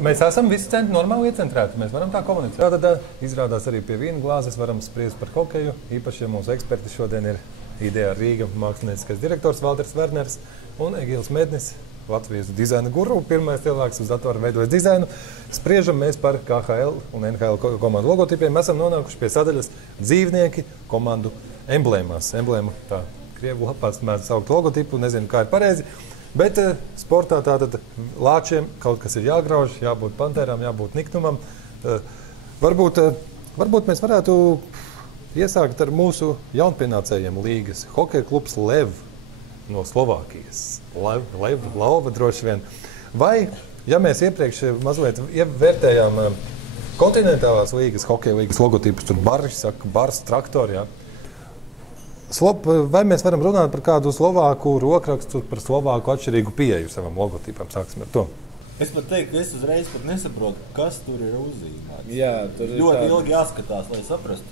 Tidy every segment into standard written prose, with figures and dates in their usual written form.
Mēs esam visi centri normāli iecentrēti, mēs varam tā komunicēt. Tad izrādās arī pie vīna glāzes varam spriest par hokeju. Īpaši, ja mūsu eksperti šodien ir IDEA Rīga mākslinieckais direktors Valters Werners un Egils Mednis, Latvijas dizaina guru, pirmais cilvēks uz datora veidojis dizainu. Spriežam mēs par KHL un NHL komandu logotipiem. Mēs esam nonākuši pie sadaļas dzīvnieki komandu emblēmās. Emblēmu tā krievu lapās mēs saukt logotipu, nezinu, kā ir pareizi. Bet sportā tātad lāčiem kaut kas ir jāgrauž, jābūt pantērām, jābūt niknumam. Varbūt mēs varētu iesākt ar mūsu jaunpienācējiem līgas. Hokeja klubs Lev no Slovākijas. Lauva droši vien. Vai, ja mēs iepriekš mazliet vērtējām kontinentālās līgas, hokeja līgas logotipus, tur Bars, Traktori, jā. Vai mēs varam runāt par kādu slovāku rokrakstu, par slovāku atšķirīgu pieeju savam logotipam? Sāksim ar to. Es pat teiktu, ka es uzreiz pat nesaprotu, kas tur ir uzzīmēts. Jā, tur ir ļoti ilgi jāskatās, lai saprastu.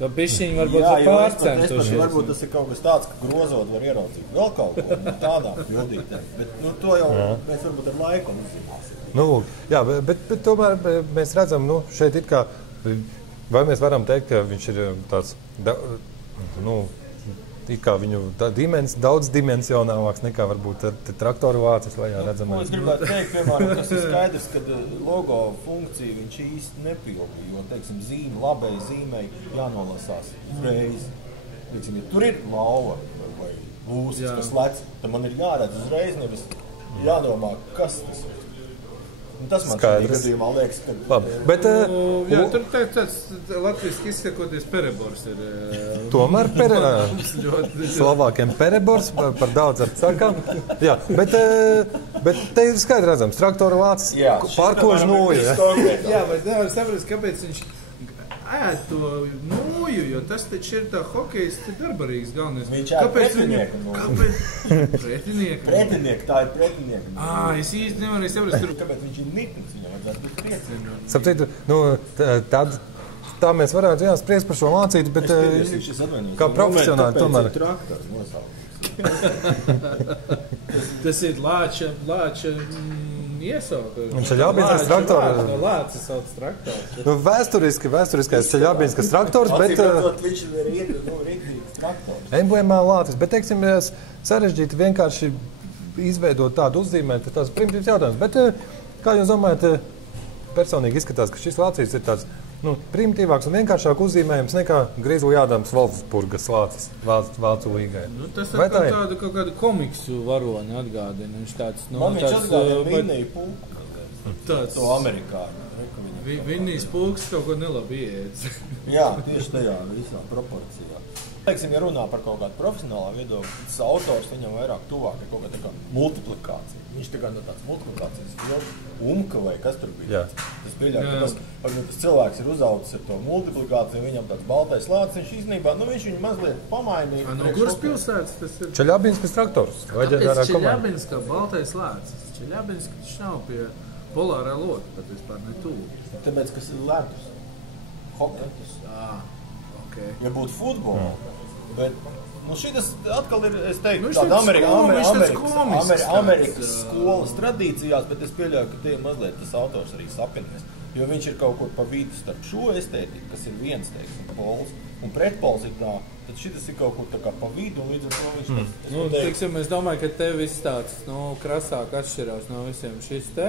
Ka bišķiņi varbūt pārcentušies. Varbūt tas ir kaut kas tāds, ka grozot var ieraudzīt vēl kaut ko tādā bildītē. Bet to jau mēs varbūt ar laiku uzzīmēsim. Jā, bet tomēr mēs redzam, šeit ir kā... Vai mēs varam teikt, ka viņš ir tāds, kā viņu daudzdimensionālāks nekā varbūt traktoru vācis lejā redzamais? Es gribētu teikt, piemēram, tas ir skaidrs, ka logo funkciju viņš īsti nepildi, jo, teiksim, labai zīmei jānolasās uzreiz. Teiksim, ja tur ir lauva vai lūsis, kas lec, tad man ir jāredz uzreiz, nevis jādomā, kas tas ir. Tas man šī gadījumā liekas, ka... Labi, bet... Jā, tur tāds latviski izsakoties perebors ir... Tomēr Slovākiem perebors, par daudz ar sakām. Jā, bet te ir skaidri redzams, traktoru vācis pārkož nūju. Jā, bet nevar saprast, kāpēc viņš ēd to nūju, jo tas taču ir tā hokejisti darbarīgs galvenais. Viņš ēd pretinieka nūju. Kāpēc? Pretinieka? Pretinieka, tā ir pretinieka nūju. Es īsti nevaru saprast. Kāpēc viņš ir nikns, viņam vajadzētu būt priecīgi. Sapratu, tā mēs varētu spriest par šo mācīti, bet kā profesionāli tomēr. Tāpēc ir traktors nosaukums. Tas ir lāča iesauka. Un Čeļabīnskas traktors. Lācis sauc traktors. Vēsturiskais Čeļabīnskas traktors, bet... Viņš ir rīktīgs traktors. Emblēmā lācis, bet, teiksim, sarežģīti vienkārši izveidot tādu uzzīmēt, tas primitīvs jautājums. Bet, kā jūs domājat, personīgi izskatās, ka šis lācis ir tāds primitīvāks un vienkāršāk uzzīmējums nekā Grizzly Adams Wolfsburgas lācis Vācu līgai. Tas tādu kaut kādu komiksu varoni atgādina. Viņš tāds... Man viņš atgādina Vinniju Pulku. To amerikāņu. Vinnijas Pulks kaut ko nelabi ieedz. Jā, tieši tajā visā proporcijā. Teiksim, ja runā par kaut kādu profesionālā viedokli, tas autors viņam vairāk tuvāk ir kaut kāda multiplikācija. Viņš tā kā no tāds multiplikācijas umka vai kas tur bija. Es pieļauju, ka tas cilvēks ir uzaudzis ar to multiplikāciju, viņam tāds baltais lācis, viņš īstenībā, viņš viņu mazliet pamainīja. No kuras pilsētas tas ir? Čeļabīnskas traktors. Kāpēc Čeļabīnska baltais lācis? Čeļabīnska taču nav pie polārā loka, pat vispār ne tuvu. Tāpēc, kas ir ledus. Hokejs. Ja būtu futbola, bet šitas atkal ir, es teiktu, tāda Amerikas skolas tradīcijās, bet es pieļauju, ka tie mazliet tas autors arī sapinēs. Jo viņš ir kaut kur pa vidu starp šo estētiku, kas ir viens, teiksim, pols, un pretpols ir tā, tad šitas ir kaut kur tā kā pa vidu, un līdz ar to viņš... Teiksim, es domāju, ka te viss tāds, krasāk atšķirās no visiem šis te.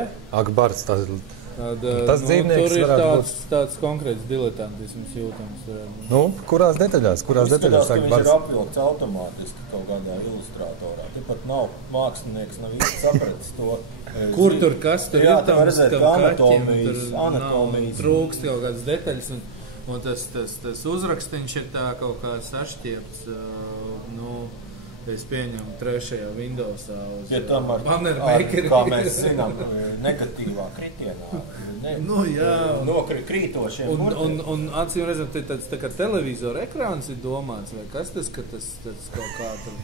Bars, tas ir... Tas dzīvnieks tur ir tāds konkrēts diletantisms jūtams. Kurās detaļās? Viņš ir apvilkts automātiski kaut kādā ilustrātorā. Tepat nav mākslinieks, nav īsti sapratis to. Kur tur kas tur ir tam anatomijas. Trūkst kaut kādas detaļas. Un tas uzrakstiņš ir tā kaut kā sašķiepts, es pieņemu trešajā Windowsā uz bannermakeri. Kā mēs zinām, negatīvā kritienā. Krītošiem burtiem. Un acīm redzam, tāds tā kā televizora ekrāns ir domāts, vai kas tas, ka tas kaut kā tur...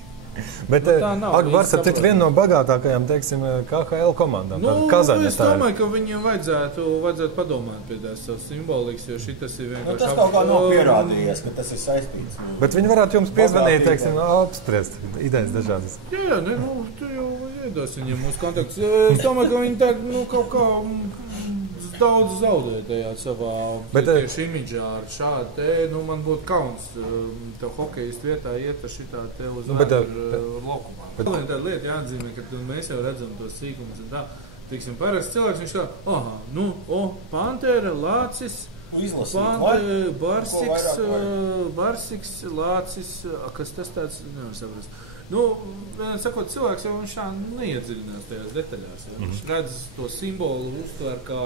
Bet Bars ir viena no bagātākajām, teiksim, KHL komandām. Es domāju, ka viņiem vajadzētu padomāt pie tās savas simbolikas, jo šitas ir vienkārši... Tas kaut kā nav pierādījies, ka tas ir saistīts. Bet viņi varētu jums piezvanīt, teiksim, apspriest idejas dažādas. Jā, tu jau nedos viņiem mūsu kontaktus. Es domāju, ka viņi tā, kaut kā daudz zaudē tajā savā tieši imidžā ar šādu te, man būtu kauns tev hokejistu vietā iet ar šitā te uz lokumā. Vēl tāda lieta jāatzīmē, ka mēs jau redzam tos sīkumus un tā. Tiksim, parasts cilvēks, viņš tā, Pantera, Lācis, Barsiks, Lācis, kas tas tāds, nevar saprast. Vienā sakot, cilvēks jau viņš tā neiedziļinās tajās detaļās. Viņš redz to simbolu, uztver kā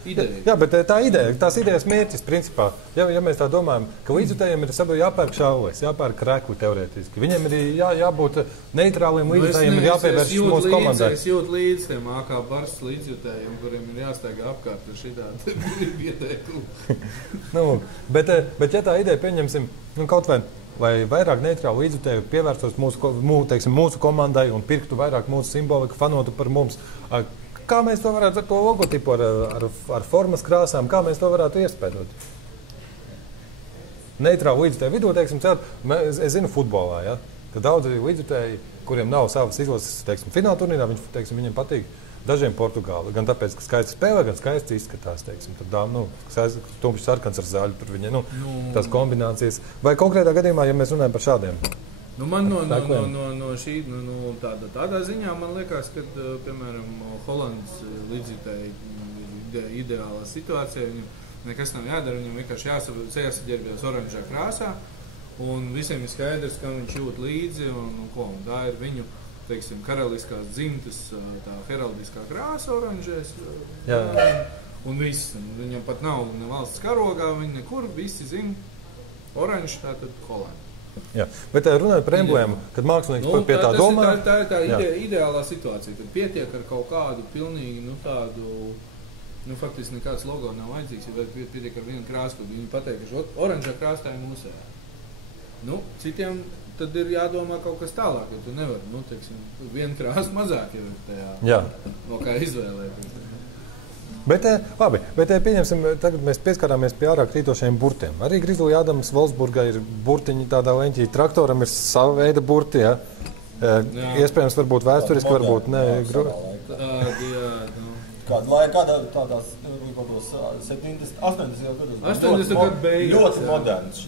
ideju. Jā, bet tā ideja, tās idejas mērķis, principā, ja mēs tā domājam, ka līdzjutējiem ir jāpērk šaules, jāpērk krekli teorētiski. Viņiem ir jābūt neitrāliem līdzjutējiem, ir jāpievērš mūsu komandai. Es jūtu līdz tiem AK Bars līdzjutējiem, kuriem ir jāstaigā apkārt ar šitādu ieteikumu. Bet ja tā ideja pieņemsim, kaut vai lai vairāk neitrālu līdzjutēju pievērstos mūsu komandai un pirktu vairāk mūsu simboliku, fanotu par mums. Kā mēs to varētu ar to logotipu, ar formas krāsām, kā mēs to varētu iespēdot? Neitrālu līdzjutēju vidū, es zinu futbolā, ja, ka daudzi līdzjutēji, kuriem nav savas izlases, fināla turnīrā, viņiem patīk dažiem Portugāli. Gan tāpēc, ka skaisti spēlē, gan skaisti izskatās, tumšs sarkans ar zaļu, tur viņa, tās kombinācijas. Vai konkrētā gadījumā, ja mēs runājam par šādiem? Man no šī, tādā ziņā man liekas, ka, piemēram, Holandas līdzjutēji ideālā situācijā, viņam nekas nav jādara, viņam vienkārši jāsaģērbjas oranžā krāsā, un visiem ir skaidrs, ka viņš jūt līdzi, un tā ir viņu, karaliskās dzimtas, tā heraldiskā krāsa oranžēs, un viss, viņam pat nav ne valsts karogā, viņi nekur, visi zina, oranžs, tātad Holanda. Jā, bet runājot par emblēmu, kad mākslinieks pie tā domā... Tā ir tā ideālā situācija, kad pietiek ar kaut kādu pilnīgi, tādu, faktiski nekāds logo nav vajadzīgs, ja pietiek ar vienu krāsu, kad viņi pateikt, ka oranžā krāsa tā ir mūsējā. Citiem tad ir jādomā kaut kas tālāk, jo tu nevari, vienu krāsu mazāk jau ir tajā, no kā izvēlēt. Bet pieņemsim, tagad mēs pieskarāmies pie ārā krītošajiem burtiem. Arī Grizzly Adams Wolfsburgā ir burtiņi tādā leņķī. Traktoram ir sava veida burti, ja? Iespējams, varbūt vēsturiski, varbūt ne. Kādā tādās 70, 80 gados. 80 gadu beigās. Ļoti moderns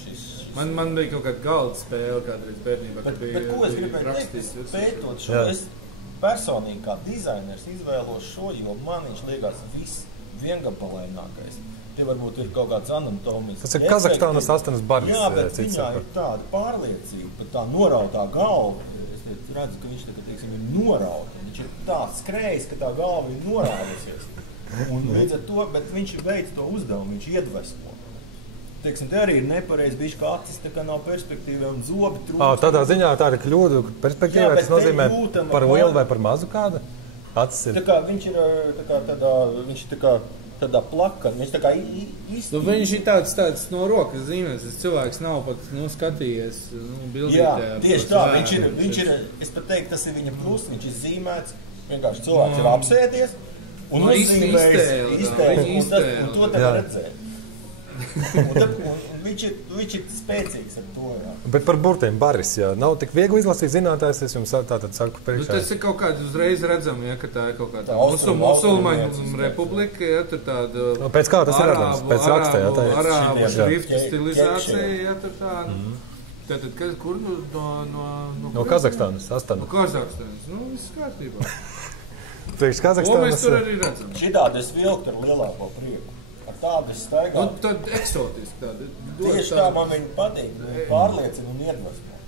šis. Man bija kaut kāda galda spēle kādreiz bērnībā, kad bija ko es gribēju teikt, pētot šo, es personīgi kā dizainers izvēlos šo, jo man viņš liekas visviengabalainākais. Te varbūt ir kaut kāds anatomijas. Tas ir Kazahstānas astanas baris. Jā, bet viņā ir tāda pārliecība, pat tā norautā galva. Es redzu, ka viņš ir norauta. Viņš ir tā skrējis, ka tā galva ir norāvusies. Un līdz ar to, bet viņš veic to uzdevumu, viņš iedvesmo. Te arī ir nepareizi, bišķi kā acis, tā kā nav perspektīva un zobi trūkst. Tādā ziņā tā ir kļūda perspektīvā, tas nozīmē par lielu vai par mazu kādu? Acis ir. Tā kā viņš ir tādā plakana, viņš tā kā iztīvi. Viņš ir tāds no rokas zīmēs, tas cilvēks nav pat skatījies bildītē. Jā, tieši tā, viņš ir, es pat teiktu, tas ir viņa plus, viņš ir zīmēts, vienkārši cilvēks ir apsēdies un uzzīmējis iztēli, un to tev redzēt. Un viņš ir spēcīgs ar to, jā. Bet par burtiem baris, jā, nav tik viegli izlasīt zinātājs, es jums tātad saku priekšā. Tas ir kaut kāds uzreiz redzam, ja, ka tā ir kaut kāda musulmaņu republika, ja, tur tāda... Pēc kā tas ir redzams? Pēc rakstā, jā, tā ir. Arābu šriftu stilizācija, ja, tur tāda. Tātad, kur no Kazahstānas, Astana. No Kazahstānas, viss kārtībā. Priekš Kazahstānas. Ko mēs tur arī redzam? Šitādi es vilktu ar lielāko prieku. Tāda staigā. Tad eksotiski tāda. Tieši tā man viņa patīk, pārliecina un iedvesmo.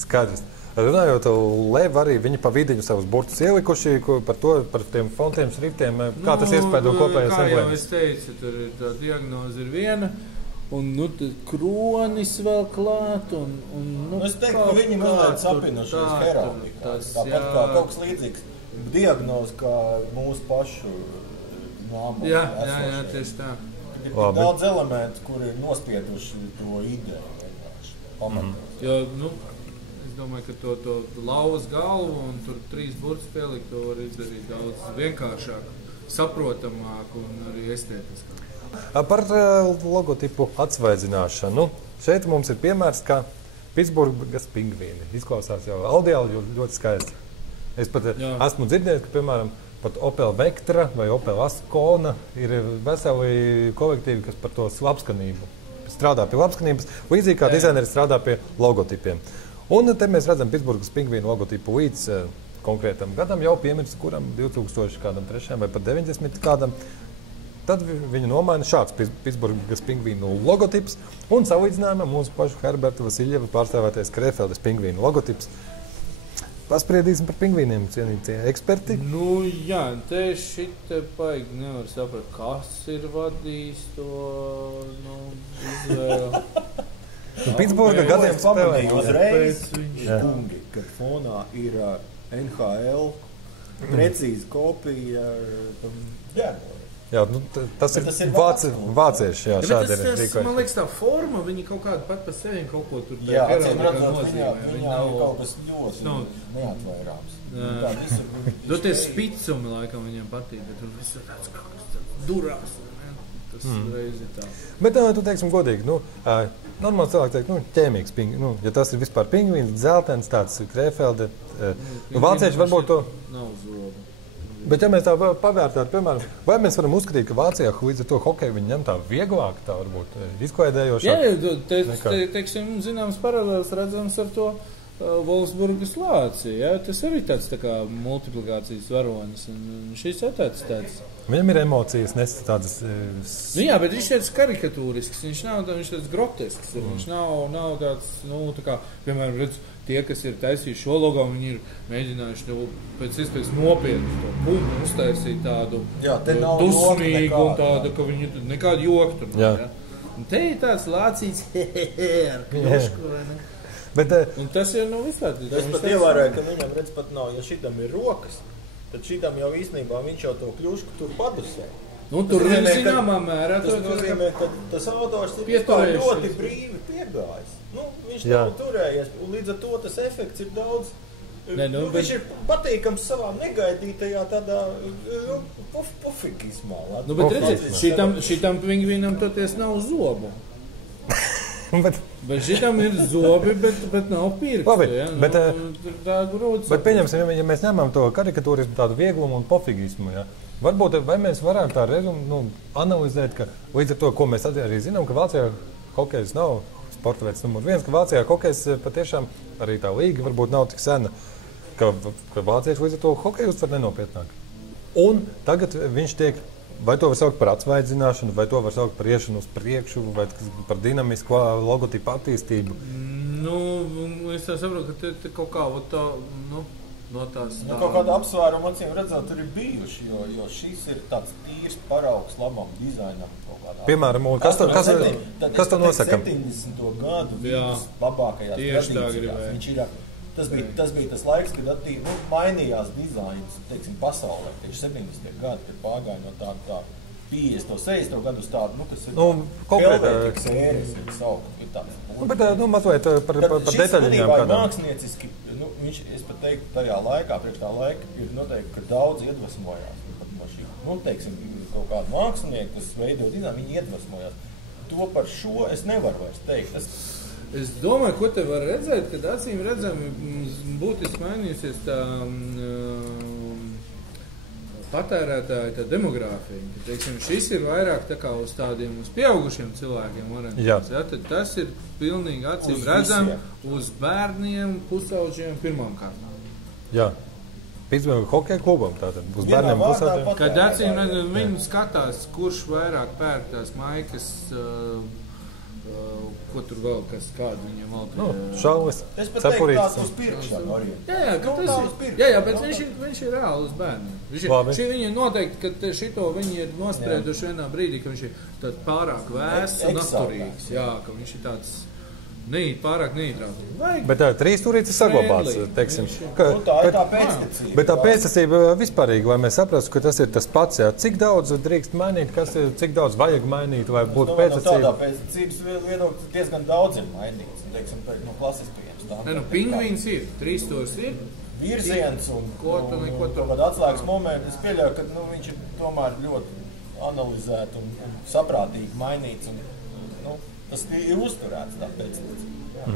Skaidrs. Runājot, Lev arī viņi pa vidiņu savus burtus ielikuši par tiem fontiem, šriftiem, kā tas iespēdo kopējās emblēmas. Kā jau emblēmas? es teicu, tur ir tā diagnoze ir viena, un kronis vēl klāt, un es teiktu, ka viņi mazliet sapinušies heraldikā. Tāpat kā kaut kas līdzīgs diagnoze, kā mūsu pašu nāmā. Jā, tieši tā. Ir daudz elementu, kur ir nospieduši to ideju. Pamatos. Jo, es domāju, ka to lauvas galvu un tur 3 burtus pielikt, to var izdarīt daudz vienkāršāk, saprotamāk un arī estētiskāk. Par logotipu atsvaidzināšanu. Šeit mums ir piemērs, ka Pitsburgas pingvīni. Izklausās jau audiāli ļoti skaisti. Es pat esmu dzirdējis, ka, piemēram, pat Opel Vectra vai Opel Ascona ir veseli kolektīvi, kas par to labskanību strādā pie labskanības, līdzīgi kā dizaineri strādā pie logotipiem. Un te mēs redzam Pitsburgas pingvīnu logotipu līdz konkrētam gadam jau piemirs, kuram 2003 vai pat 90 kādam. Tad viņu nomaina šāds Pitsburgas pingvīnu logotips un salīdzinājumā mūsu pašu Herberta Vasiljeva pārstāvētais Krefeldes pingvīnu logotips. Paspriedīsim par pingvīniem, cienītie eksperti. Nu jā, te šite paigi nevar saprast, kas ir vadījis to izvēlu. Pitsburga gadiem spēlēja. Uzreiz kungi, kad fonā ir NHL precīzi kopija ģērboja. Jā, nu, tas ir vācieši, jā, šādi ir rīkojuši. Man liekas, tā forma, viņi kaut kādu pat pa sevi kaut ko tur jā, acīm redzot, viņā ir kaut kas ļoti neatvairāms. Tie spicumi, laikam, viņiem patīk, bet tur viss ir tāds kaut kas durās. Tas reiz ir tā. Bet, tu teiksim godīgi, normāli cilvēki teikt, ķēmīgs pingvīns. Ja tas ir vispār pingvīns, dzeltens, tāds Krefelde, vācieši varbūt to... Nav zobu. Bet, ja mēs tā pavērtātu, piemēram, vai mēs varam uzskatīt, ka Vācijā līdz ar to hokeju viņi ņem tā vieglāk, tā varbūt izklaidējošāk? Jā, teiksim, zināms paralēls redzams ar to Wolfsburgas Lāciju. Ja? Tas arī tāds tā kā multiplikācijas varonis. Un šis ir tāds. Viņam ir emocijas, nes tādas... Jā, bet viņš ir tāds karikatūrisks, viņš nav tāds grotesks. Viņš nav tāds, tā kā, piemēram, redz, tie, kas ir taisījuši šo logo, viņi ir mēģinājuši pēc iespējas nopietni to pumpu uztaisīt tādu dusmīgu un tādu, ka viņi nekādu joku tur nav. Ja? Un te ir tāds Lācijas ar kļušku, vai ne? Un tas ir visādi. Es pat ievēroju, ka viņam redz pat nav, ja šitam ir rokas, tad šitam jau īstenībā viņš jau to kļušku tur padusē. Tur zināmā mērā. Tas nozīmē, ka tas autors ir vispār ļoti brīvi piegājis. Viņš nav turējies, un līdz ar to tas efekts ir daudz. Viņš ir patīkams savā negaidītajā tādā pufikismā. Bet redziet, šitam pingvīnam toties nav zobu. Bet šitam ir zobi, bet nav pirkstu. Ja? Bet pieņemsim, ja mēs ņemam to karikatūrismu, tādu vieglumu un pofigismu, ja? Varbūt, vai mēs varam tā analizēt, ka līdz ar to, ko mēs arī zinām, ka Vācijā hokejs nav sporta veids numur 1, ka Vācijā hokejs patiešām arī tā līga varbūt nav tik sena, ka vācieši līdz ar to hokeju uztver nenopietnāk. Un tagad viņš tiek, vai to var saukt par atsvaidzināšanu, vai to var saukt par iešanu uz priekšu, vai par dinamisku logotipu attīstību? Es tā saprotu, ka te kaut kā tā, no tās... Kaut kāda apsvēruma, acīm redzot, tur ir bijuši, jo šis ir tāds tīrs paraugs labam dizainam. Piemēram, kas to nosaka? 70. gadu labākajās tradīcijās. Viņš ir... Tas bija tas laiks, kad mainījās dizains, teiksim, pasaulē. Tieši 70. gadi, kad pārgāja no tā 50. 60. gadu uz tādu, kas ir helvētikas ēras, ir saukt. Bet, mazliet par detaļiņām kādām. Šis mākslinieciski, es pat teiktu, tajā laikā, priekš tā laika, ir noteikti, ka daudz iedvesmojās no šī. Teiksim, kaut kādu mākslinieku, kas veido dizainu, viņi iedvesmojās. To par šo es nevaru vairs teikt. Es domāju, ko te var redzēt, kad acīm redzami būtiski mainīsies tā patērētāja tā demogrāfija. Teiksim, šis ir vairāk tā kā uz tādiem uz pieaugušiem cilvēkiem orientēts. Ja? Tad tas ir pilnīgi acīm redzami uz bērniem, pusauģiem pirmām kārtām. Jā. Pitsburgas hokeja klubam tātad, uz bērniem pusauģiem. Kad acīm redzami viņi skatās, kurš vairāk pērk tās maikas, ko tur vēl, kādu viņiem vēl šaulis, es pat teiktu tāds uz pirkšanu arī. Jā, bet viņš ir reāli uz bērniem. Viņi noteikti, ka šito viņi ir nosprieduši vienā brīdī, ka viņš ir tāds pārāk vēss un atturīgs. Jā, ka viņš ir tāds pārāk neītrāts. Bet tā trīsstūrītis saglabāts, teiksim. Tā ir tā pēctecība. Bet tā pēctecība vispārīgi, lai mēs saprastu, ka tas ir tas pats, jā. Cik daudz drīkst mainīt, cik daudz vajag mainīt, vai būtu pēctecība? No tādā pēctecības viedokļa diezgan daudz ir mainīts, teiksim, no klasiskajiem stāviem. Pingvīns ir, trīsstūris ir. Virziens un kāda atslēgas momenti. Es pieļauju, ka viņš ir tomēr ļoti analizēt un saprātīgi mainīts. Tas ir uzturēts tā pēctecība.